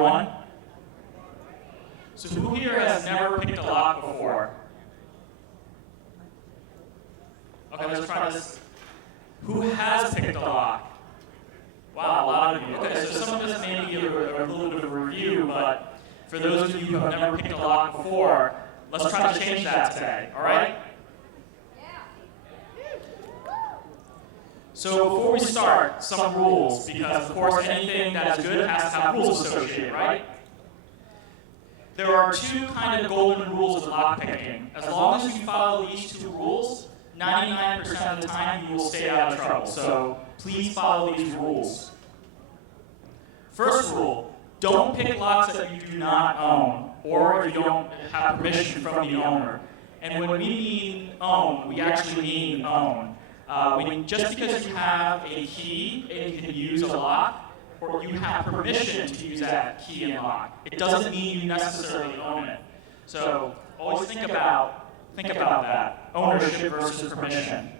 everyone? So who here has never picked a lock before? Okay, let's try this. Who has picked a lock? Wow, a lot of you. Okay, so some of this may be a little bit of a review, but for those of you who have never picked a lock before, let's try to change that today, all right? So before we start, some rules, because of course anything that's good has to have rules associated, right? There are two kind of golden rules of lockpicking. As long as you follow these two rules, 99% of the time you will stay out of trouble. So please follow these rules. First rule, don't pick locks that you do not own, or if you don't have permission from the owner. And when we mean own, we actually mean own. Just because you have a key and you can use a lock, or you have permission to use that key and lock, it doesn't mean you necessarily own it. So always think about that, ownership versus permission.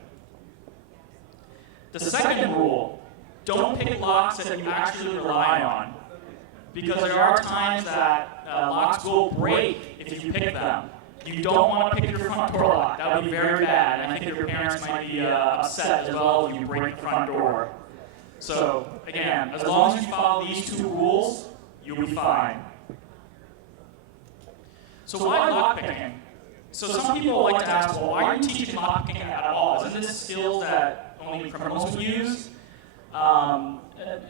The second rule, don't pick locks that you actually rely on, because there are times that locks will break if you pick them. You don't want to pick your front door lock. That would be very bad, and I think your parents might be upset as well if you break the front door. So, again, as long as you follow these two rules, you'll be fine. So why lockpicking? So some people like to ask, well, why are you teaching lockpicking at all? Isn't this skills that only criminals would use? And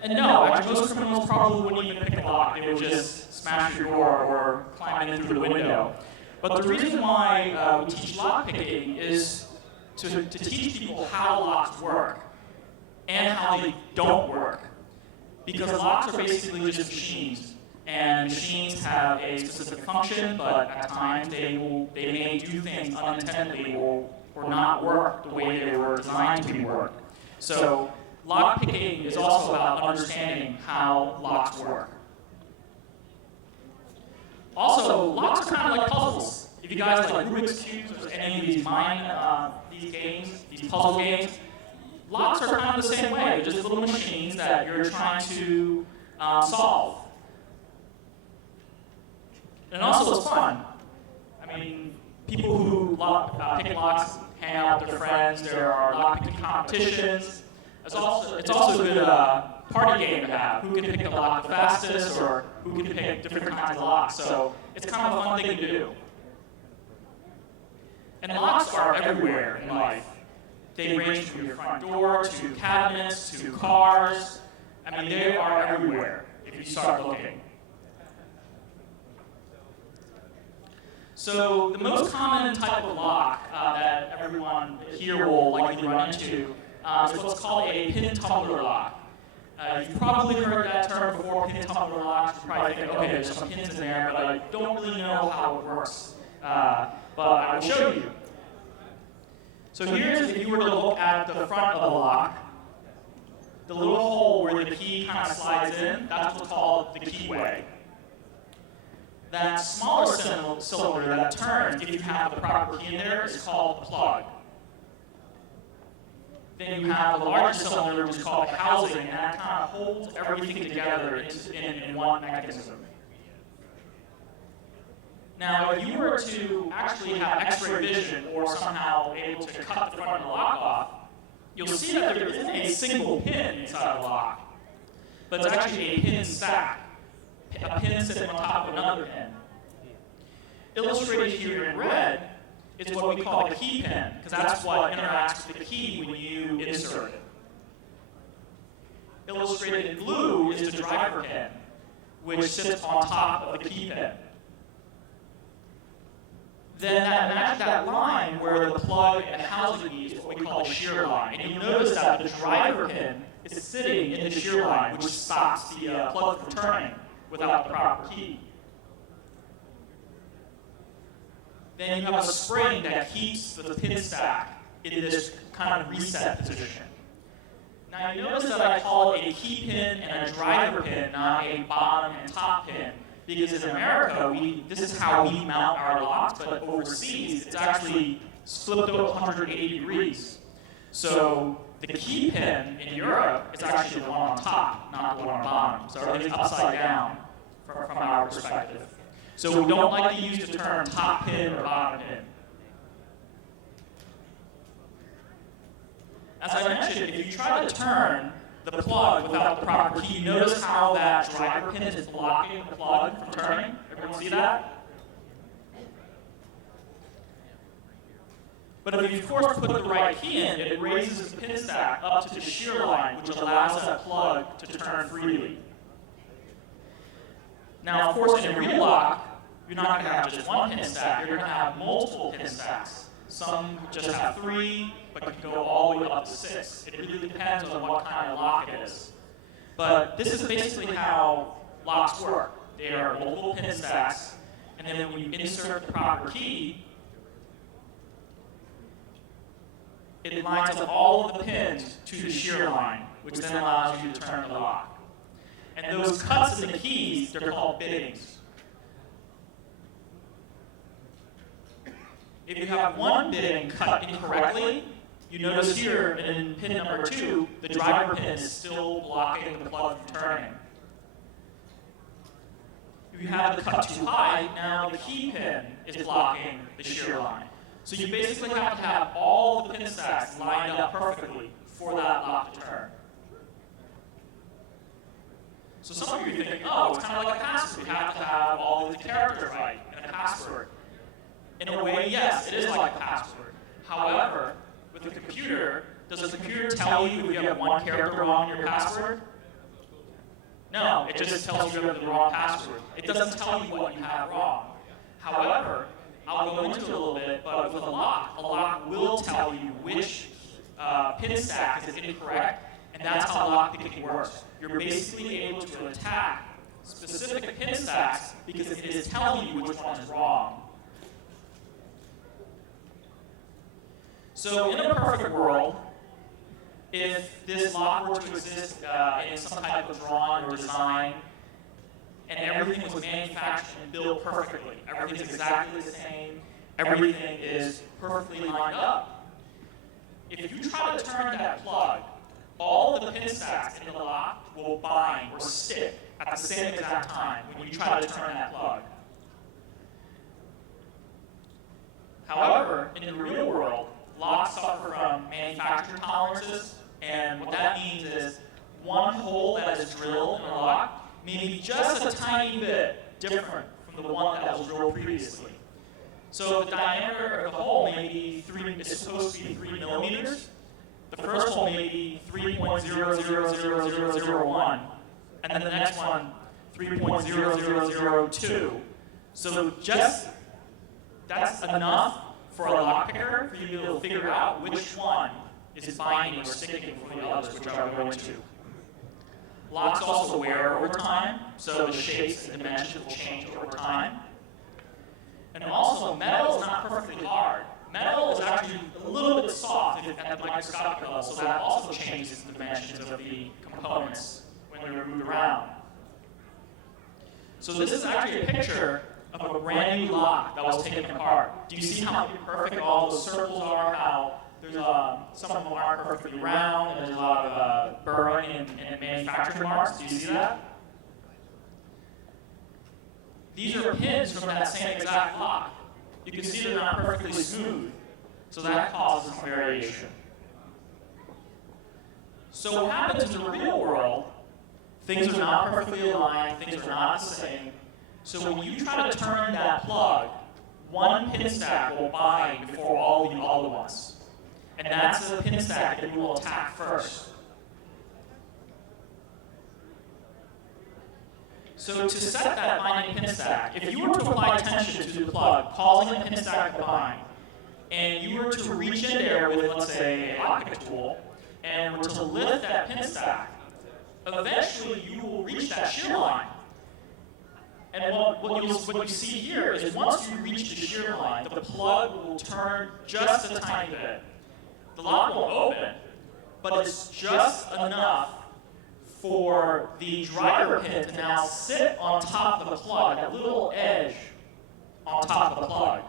no, actually most criminals probably wouldn't even pick a lock. They would just smash your door or climb in through the window. But the reason why we teach lockpicking is to teach people how locks work and how they don't work. Because locks are basically just machines. And machines have a specific function, but at times they may do things unintendedly or not work the way they were designed to work. So lockpicking is also about understanding how locks work. Also, locks are kind of like puzzles. If you guys like Rubik's Cubes or any of these these games, these puzzle games, locks are kind of the same way. They're just little machines that you're trying to solve. And also it's fun. I mean, people who pick locks hang out with their friends. There are lockpicking competitions. It's also a good party game to have. Who can pick the lock the fastest, or who can pick different kinds of locks. So it's kind of a fun thing to do. And locks are everywhere in life. They range from your front door to cabinets to cars. I mean, they are everywhere if you start looking. So the most common type of lock that everyone here will likely run into is what's called a pin tumbler lock. You've probably heard that term before, pin tumbler locks. You probably think, okay, there's some pins in there, but I don't really know how it works. But I will show you. So here's, if you were to look at the front of the lock, the little hole where the key kind of slides in, that's what's called the keyway. That smaller cylinder that turns, if you have the proper key in there, is called the plug. Then you have the larger cylinder, which is called the housing, and that kind of holds everything together in one mechanism. Now, if you were to actually have X-ray vision or somehow able to cut the front of the lock off, you'll see that there isn't a single pin inside the lock, but it's actually a pin stack. A pin sitting on top of another pin. Illustrated here in red is what we call the key pin, because that's what interacts with the key when you insert it. Illustrated in blue is the driver pin, which sits on top of the key pin. Then that line where the plug and housing meet is what we call a shear line. And you'll notice that the driver pin is sitting in the shear line, which stops the plug from turning without the proper key. Then you have a spring that keeps the pin stack in this kind of reset position. Now you notice that I call it a key pin and a driver pin, not a bottom and top pin. Because in America, this is how we mount our locks, but overseas, it's actually flipped over 180 degrees. So the key pin in Europe is actually the one on top, not the one on the bottom. So everything's upside down from our perspective. So we don't like to use the term top pin or bottom pin. As I mentioned, if you try to turn the plug without the proper key, notice how that driver pin is blocking the plug from turning? Everyone see that? But if you, of course, put the right key in, it raises the pin stack up to the shear line, which allows that plug to turn freely. Now, of course, in a real lock, you're not going to have just one pin stack. You're going to have multiple pin stacks. Some just have 3, but can go all the way up to 6. It really depends on what kind of lock it is. But this is basically how locks work. They are multiple pin stacks, and then when you insert the proper key, it lines up all of the pins to the shear line, which then allows you to turn the lock. And those cuts in the keys, they're called bittings. If you have one bitting cut incorrectly, you notice here in pin number 2, the driver pin is still blocking the plug from turning. If you have the cut too high, now the key pin is blocking the shear line. So you basically have to have all the pin stacks lined up perfectly for that lock to turn. So some of you are thinking, oh, it's kind of like a password. You have to have all of the characters right in a password. In a way, yes, it is like a password. However, with the computer, does the computer tell you if you have one character wrong in your password? No, it just tells you you have the wrong password. It doesn't tell you what you have wrong. However, I'll go into it a little bit, but with a lock will tell you which pin stack is incorrect, and that's how lockpicking works. You're basically able to attack specific pin stacks because it is telling you which one is wrong. So in a perfect world, if this lock were to exist in some type of drawing or design, and everything was manufactured and built perfectly, everything's exactly the same, everything is perfectly lined up, if you try to turn that plug, all of the pin stacks in the lock will bind or stick at the same exact time when you try to turn that plug. However, in the real world, locks suffer from manufacturer tolerances, and what that means is one hole that is drilled in a lock may be just a tiny bit different from the one that was drilled previously. So the diameter of the hole may be is supposed to be 3 millimeters. The first hole may be 3.000001, and then the next one 3.0002. So just that's enough for a lockpicker for you to be able to figure out which one is binding or sticking from the others, which I'll go into. Locks also wear over time, so the shapes and dimensions will change over time. And also, metal is not perfectly hard. Metal is actually a little bit soft at the microscopic level, so that also changes the dimensions of the components when they're moved around. So this is actually a picture of a brand new lock that was taken apart. Do you see how perfect all those circles are? How there's some of them aren't perfectly round, and there's a lot of burring and manufacturing marks. Do you see that? These are pins from that same exact lock. You can see they're not perfectly smooth, so that causes some variation. So what happens in the real world, things are not perfectly aligned, things are not the same. So when you try to turn that plug, one pin stack will bind before all the other ones. And that's the pin stack that you will attack first. So to set that binding pin stack, if you were to apply tension to the plug, causing the pin stack to bind, and you were to reach in there with, let's say, a lockpick tool, and were to lift that pin stack, eventually you will reach that shear line. And what you see here is once you reach the shear line, the plug will turn just a tiny bit. The lock won't open, but it's just enough for the driver pin to now sit on top of the plug, that little edge on top of the plug.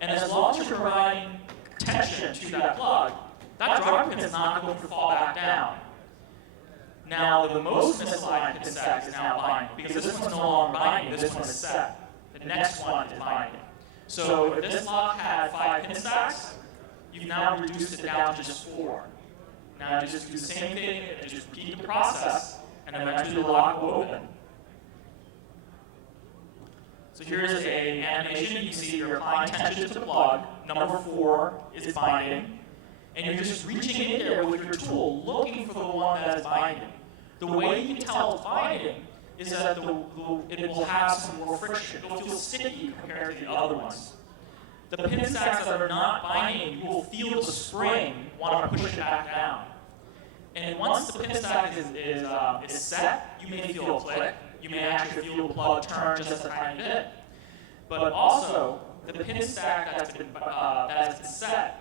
And as long as you're providing tension to that plug, that driver pin is not going to fall back down. Now, the most misaligned pin stack is now binding, because this one's no longer binding, this one is set. The next one is binding. So if this lock had 5 pin stacks, you've now reduced it down to just 4. Now you just do the same thing, and just repeat the process, and eventually the lock will open. So here's an animation. You can see you're applying tension to the plug. Number 4 is binding. And you're just reaching in there with your tool, looking for the one that is binding. The way you can tell it's binding is that it will have some more friction. It'll feel sticky compared to the other ones. The pin stacks that are not binding, you will feel the spring want to push it back down. And once the pin stack is set, you may feel a click. You may actually feel the plug turn just a tiny bit. But also, the pin stack that has been set,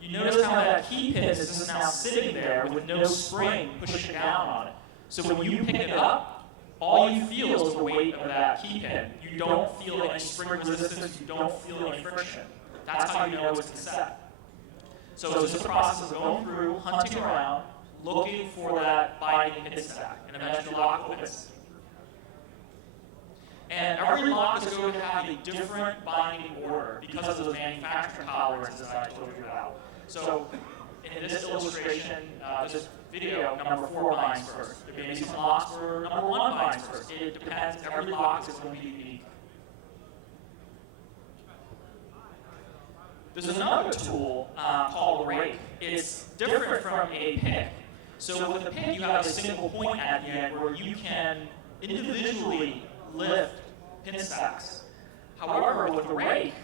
you notice how that key pin is just now sitting there with no spring pushing down on it. So when you pick it up, all you feel is the weight of that key pin. You don't feel any spring resistance, you don't feel any friction. That's how you know it's been set. So it's just a process of going through, hunting around, looking for that binding pin stack, and eventually the lock opens. And every lock is going to have a different binding order because of the manufacturing tolerances that I told you about. So in this illustration, this video, number 4 binds first. There may be some locks where number 1 binds first. It depends. Every lock is going to be unique. There's another tool called a rake. It's different from a pick. So with a pick, you have a single point at the end where you can individually lift pin stacks. However, with a rake,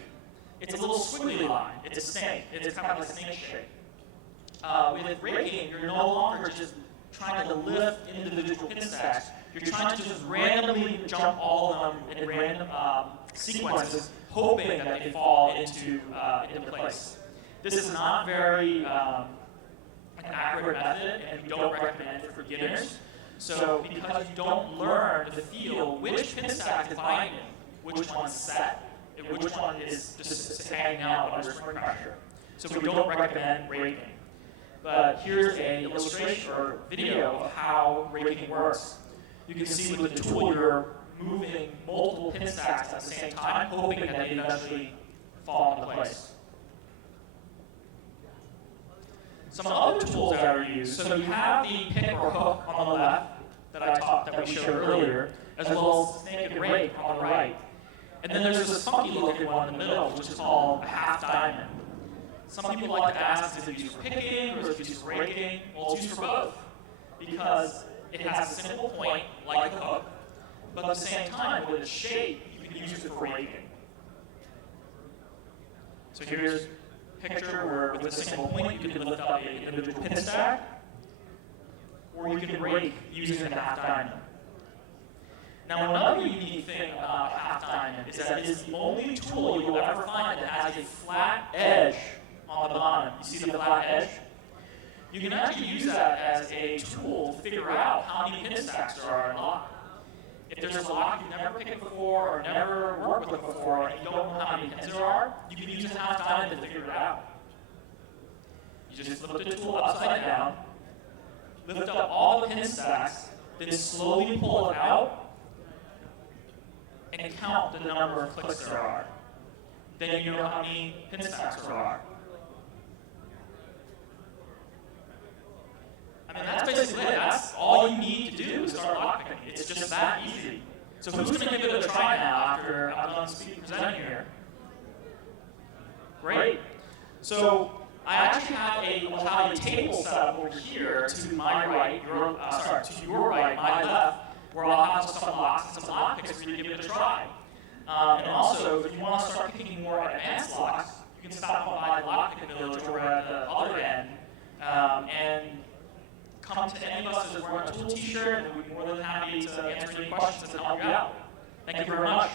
it's a little squiggly line. It's a snake. It's kind of like a snake shape. With raking, you're no longer just trying to lift individual pin stacks. You're trying to just randomly jump all of them in random sequences, hoping that they fall into place. This is not very an accurate method, and we don't recommend it for beginners. So because you don't learn to feel which pin stack is binding, which one's set, and which one is just hanging out under spring pressure. So we don't recommend raking. But here's an illustration or video of how raking works. You can see with the tool you're moving multiple pin stacks at the same time, hoping that they eventually fall into place. Some other tools that are used, so you have the pick or hook on the left that we showed earlier, as well as the snake and rake on the right. And then there's this funky looking one in the middle, which is called a half diamond. Some people like to ask, is it used for picking or is it used for raking? Well, it's used for both, because it has a simple point, like a hook, but at the same time, with its shape, you can use it for raking. So here's a picture where with a single point, you can lift up an individual pin stack, or you can rake using the half diamond. Now, another unique thing about half diamond is that it is the only tool you'll ever find that has a flat edge on the bottom. You see the flat edge? You can actually use that as a tool to figure out how many pin stacks there are in a lock. If there's a lock you've never picked before or never worked with before and you don't know how many pins there are, you can use a half diamond to figure it out. You just lift the tool upside down, lift up all the pin stacks, then slowly pull it out, and count the number of clicks there are. Then you know how many pin stacks there are. I mean, that's basically it. That's all you need to do is start lockpicking. It's just that easy. So who's going to give it a try now after I'm done presenting here? Great. So I actually have a table set up over here to my right, to your right, my left, where I'll have some locks and some lock picks for you to give it a try. And also, if you want to start picking more advanced locks, you can stop by the lockpicking village over at the other end and come to any of us as wearing a tool t-shirt, and we'd be more than happy to answer any questions and help you out. Thank you very much.